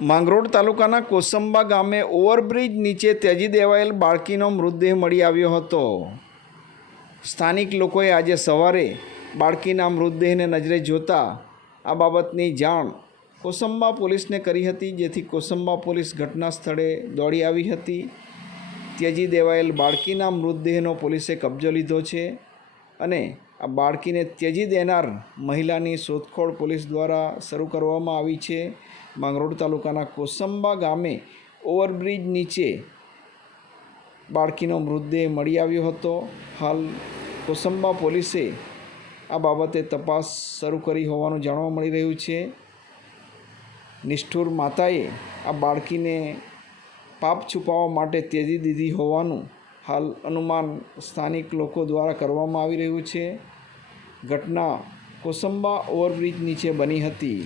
માંગરોળ તાલુકાના કોસંબા ગામે ઓવરબ્રિજ નીચે ત્યજી દેવાયેલ બાળકીનો મૃતદેહ મળી આવ્યો હતો. સ્થાનિક લોકોએ આજે સવારે બાળકીના મૃતદેહને નજરે જોતા આ બાબતની જાણ કોસંબા પોલીસને કરી હતી, જેથી કોસંબા પોલીસ ઘટના સ્થળે દોડી આવી હતી. ત્યજી દેવાયેલ બાળકીના મૃતદેહનો પોલીસે કબજો લીધો છે અને આ બાળકીને ત્યજી દેનાર મહિલાની શોધખોળ પોલીસ દ્વારા શરૂ કરવામાં આવી છે. માંગરોળ તાલુકાના કોસંબા ગામે ઓવરબ્રિજ નીચે બાળકીનો મૃતદેહ મળી આવ્યો હતો. હાલ કોસંબા પોલીસે આ બાબતે તપાસ શરૂ કરી હોવાનું જાણવા મળી રહ્યું છે. નિષ્ઠુર માતાએ આ બાળકીને પાપ છુપાવવા માટે ત્યજી દીધી હોવાનું હાલ અનુમાન સ્થાનિક લોકો દ્વારા કરવામાં આવી રહ્યું છે. ઘટના કોસંબા ઓવરબ્રિજ નીચે બની હતી.